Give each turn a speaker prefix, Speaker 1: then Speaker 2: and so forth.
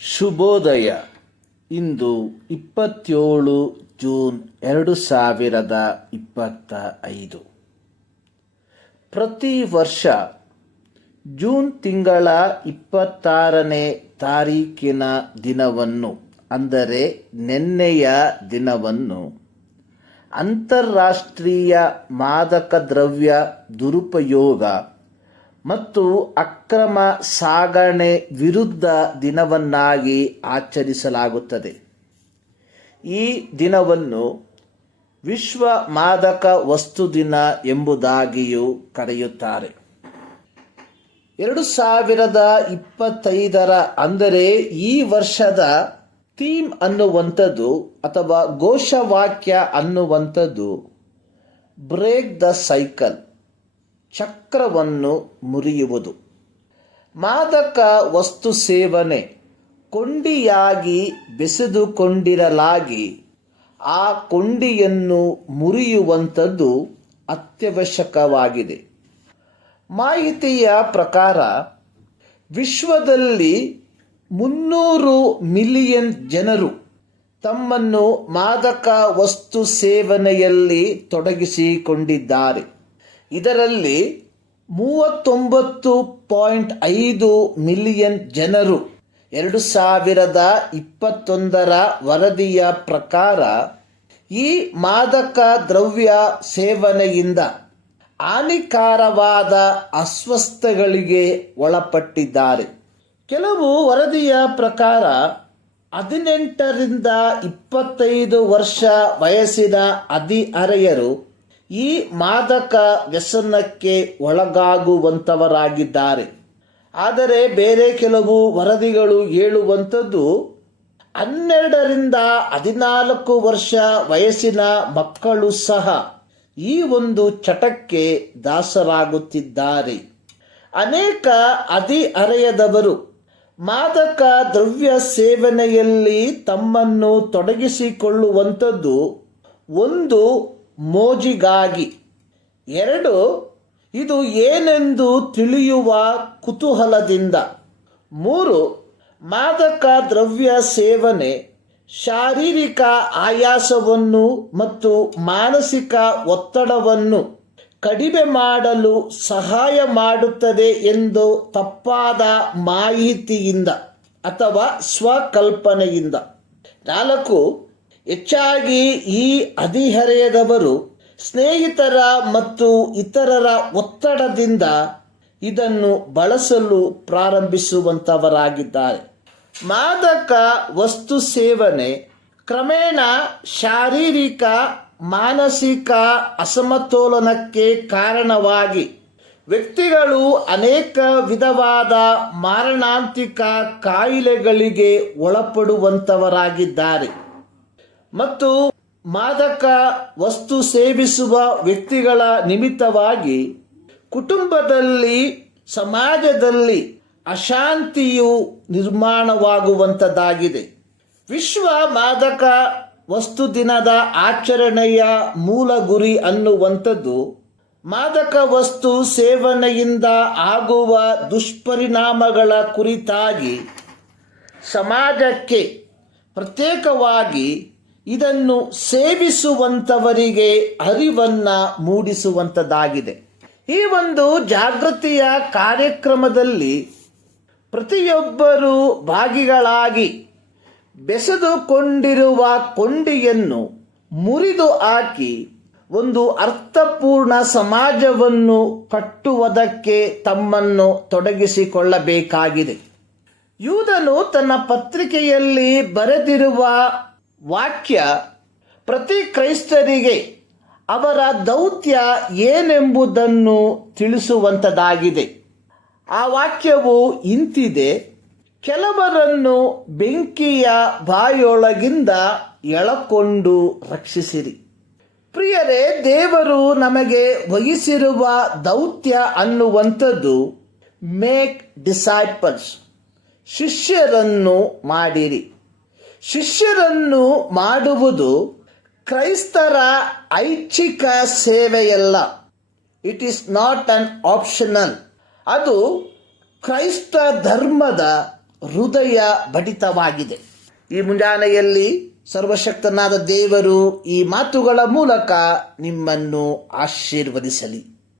Speaker 1: ಶುಭೋದಯ. ಇಂದು ಇಪ್ಪತ್ತೇಳು ಜೂನ್ ಎರಡು ಸಾವಿರದ ಇಪ್ಪತ್ತ ಐದು. ಪ್ರತಿ ವರ್ಷ ಜೂನ್ ತಿಂಗಳ ಇಪ್ಪತ್ತಾರನೇ ತಾರೀಕಿನ ದಿನವನ್ನು, ಅಂದರೆ ನಿನ್ನೆಯ ದಿನವನ್ನು, ಅಂತಾರಾಷ್ಟ್ರೀಯ ಮಾದಕ ದ್ರವ್ಯ ದುರುಪಯೋಗ ಮತ್ತು ಅಕ್ರಮ ಸಾಗಣೆ ವಿರುದ್ಧ ದಿನವನ್ನಾಗಿ ಆಚರಿಸಲಾಗುತ್ತದೆ. ಈ ದಿನವನ್ನು ವಿಶ್ವ ಮಾದಕ ವಸ್ತು ದಿನ ಎಂಬುದಾಗಿಯೂ ಕರೆಯುತ್ತಾರೆ. ಎರಡು ಸಾವಿರದ ಇಪ್ಪತ್ತೈದರ ಅಂದರೆ ಈ ವರ್ಷದ ಥೀಮ್ ಅನ್ನುವಂಥದ್ದು ಅಥವಾ ಘೋಷವಾಕ್ಯ ಅನ್ನುವಂಥದ್ದು ಬ್ರೇಕ್ ದ ಸೈಕಲ್. ಚಕ್ರವನ್ನು ಮುರಿಯುವುದು. ಮಾದಕ ವಸ್ತು ಸೇವನೆ ಕೊಂಡಿಯಾಗಿ ಬೆಸೆದುಕೊಂಡಿರಲಾಗಿ ಆ ಕೊಂಡಿಯನ್ನು ಮುರಿಯುವಂಥದ್ದು ಅತ್ಯವಶ್ಯಕವಾಗಿದೆ. ಮಾಹಿತಿಯ ಪ್ರಕಾರ ವಿಶ್ವದಲ್ಲಿ ಮುನ್ನೂರು ಮಿಲಿಯನ್ ಜನರು ತಮ್ಮನ್ನು ಮಾದಕ ವಸ್ತು ಸೇವನೆಯಲ್ಲಿ ತೊಡಗಿಸಿಕೊಂಡಿದ್ದಾರೆ. ಇದರಲ್ಲಿ ಮೂವತ್ತೊಂಬತ್ತು ಪಾಯಿಂಟ್ ಐದು ಮಿಲಿಯನ್ ಜನರು ಎರಡು ಸಾವಿರದ ಇಪ್ಪತ್ತೊಂದರ ವರದಿಯ ಪ್ರಕಾರ ಈ ಮಾದಕ ದ್ರವ್ಯ ಸೇವನೆಯಿಂದ ಹಾನಿಕಾರವಾದ ಅಸ್ವಸ್ಥಗಳಿಗೆ ಒಳಪಟ್ಟಿದ್ದಾರೆ. ಕೆಲವು ವರದಿಯ ಪ್ರಕಾರ ಹದಿನೆಂಟರಿಂದ ಇಪ್ಪತ್ತೈದು ವರ್ಷ ವಯಸ್ಸಿನ ಹದಿಹರೆಯರು ಈ ಮಾದಕ ವ್ಯಸನಕ್ಕೆ ಒಳಗಾಗುವಂಥವರಾಗಿದ್ದಾರೆ. ಆದರೆ ಬೇರೆ ಕೆಲವು ವರದಿಗಳು ಹೇಳುವಂಥದ್ದು, ಹನ್ನೆರಡರಿಂದ ಹದಿನಾಲ್ಕು ವರ್ಷ ವಯಸ್ಸಿನ ಮಕ್ಕಳು ಸಹ ಈ ಒಂದು ಚಟಕ್ಕೆ ದಾಸರಾಗುತ್ತಿದ್ದಾರೆ. ಅನೇಕ ಹದಿಹರೆಯದವರು ಮಾದಕ ದ್ರವ್ಯ ಸೇವನೆಯಲ್ಲಿ ತಮ್ಮನ್ನು ತೊಡಗಿಸಿಕೊಳ್ಳುವಂಥದ್ದು ಒಂದು ಮೋಜಿಗಾಗಿ. ಎರಡು, ಇದು ಏನೆಂದು ತಿಳಿಯುವ ಕುತೂಹಲದಿಂದ. ಮೂರು, ಮಾದಕ ದ್ರವ್ಯ ಸೇವನೆ ಶಾರೀರಿಕ ಆಯಾಸವನ್ನು ಮತ್ತು ಮಾನಸಿಕ ಒತ್ತಡವನ್ನು ಕಡಿಮೆ ಮಾಡಲು ಸಹಾಯ ಮಾಡುತ್ತದೆ ಎಂದು ತಪ್ಪಾದ ಮಾಹಿತಿಯಿಂದ ಅಥವಾ ಸ್ವಕಲ್ಪನೆಯಿಂದ. ನಾಲ್ಕು ಹೆಚ್ಚಾಗಿ ಈ ಹದಿಹರೆಯದವರು ಸ್ನೇಹಿತರ ಮತ್ತು ಇತರರ ಒತ್ತಡದಿಂದ ಇದನ್ನು ಬಳಸಲು ಪ್ರಾರಂಭಿಸುವಂಥವರಾಗಿದ್ದಾರೆ. ಮಾದಕ ವಸ್ತು ಸೇವನೆ ಕ್ರಮೇಣ ಶಾರೀರಿಕ, ಮಾನಸಿಕ ಅಸಮತೋಲನಕ್ಕೆ ಕಾರಣವಾಗಿ ವ್ಯಕ್ತಿಗಳು ಅನೇಕ ವಿಧವಾದ ಮಾರಣಾಂತಿಕ ಕಾಯಿಲೆಗಳಿಗೆ ಒಳಪಡುವಂಥವರಾಗಿದ್ದಾರೆ. ಮತ್ತು ಮಾದಕ ವಸ್ತು ಸೇವಿಸುವ ವ್ಯಕ್ತಿಗಳ ನಿಮಿತ್ತವಾಗಿ ಕುಟುಂಬದಲ್ಲಿ, ಸಮಾಜದಲ್ಲಿ ಅಶಾಂತಿಯು ನಿರ್ಮಾಣವಾಗುವಂಥದ್ದಾಗಿದೆ ವಿಶ್ವ ಮಾದಕ ವಸ್ತು ದಿನದ ಆಚರಣೆಯ ಮೂಲ ಗುರಿ ಅನ್ನುವಂಥದ್ದು ಮಾದಕ ವಸ್ತು ಸೇವನೆಯಿಂದ ಆಗುವ ದುಷ್ಪರಿಣಾಮಗಳ ಕುರಿತಾಗಿ ಸಮಾಜಕ್ಕೆ ಪ್ರತ್ಯೇಕವಾಗಿ ಇದನ್ನು ಸೇವಿಸುವಂಥವರಿಗೆ ಅರಿವನ್ನು ಮೂಡಿಸುವಂಥದ್ದಾಗಿದೆ ಈ ಒಂದು ಜಾಗೃತಿಯ ಕಾರ್ಯಕ್ರಮದಲ್ಲಿ ಪ್ರತಿಯೊಬ್ಬರೂ ಭಾಗಿಗಳಾಗಿ ಬೆಸೆದುಕೊಂಡಿರುವ ಕೊಂಡಿಯನ್ನು ಮುರಿದು ಹಾಕಿ ಒಂದು ಅರ್ಥಪೂರ್ಣ ಸಮಾಜವನ್ನು ಕಟ್ಟುವುದಕ್ಕೆ ತಮ್ಮನ್ನು ತೊಡಗಿಸಿಕೊಳ್ಳಬೇಕಾಗಿದೆ. ಯೂದನು ತನ್ನ ಪತ್ರಿಕೆಯಲ್ಲಿ ಬರೆದಿರುವ ವಾಕ್ಯ ಪ್ರತಿ ಕ್ರೈಸ್ತರಿಗೆ ಅವರ ದೌತ್ಯ ಏನೆಂಬುದನ್ನು ತಿಳಿಸುವಂಥದ್ದಾಗಿದೆ ಆ ವಾಕ್ಯವು ಇಂತಿದೆ, ಕೆಲವರನ್ನು ಬೆಂಕಿಯ ಬಾಯೊಳಗಿಂದ ಎಳಕೊಂಡು ರಕ್ಷಿಸಿರಿ. ಪ್ರಿಯರೇ, ದೇವರು ನಮಗೆ ವಹಿಸಿರುವ ದೌತ್ಯ ಅನ್ನುವಂಥದ್ದು ಮೇಕ್ ಡಿಸೈಪಲ್ಸ್ ಶಿಷ್ಯರನ್ನು ಮಾಡಿರಿ. ಶಿಷ್ಯರನ್ನು ಮಾಡುವುದು ಕ್ರೈಸ್ತರ ಐಚ್ಛಿಕ ಸೇವೆಯಲ್ಲ. It is not an optional ಅದು ಕ್ರೈಸ್ತ ಧರ್ಮದ ಹೃದಯ ಬಡಿತವಾಗಿದೆ. ಈ ಮುಂಜಾನೆಯಲ್ಲಿ ಸರ್ವಶಕ್ತನಾದ ದೇವರು ಈ ಮಾತುಗಳ ಮೂಲಕ ನಿಮ್ಮನ್ನು ಆಶೀರ್ವದಿಸಲಿ.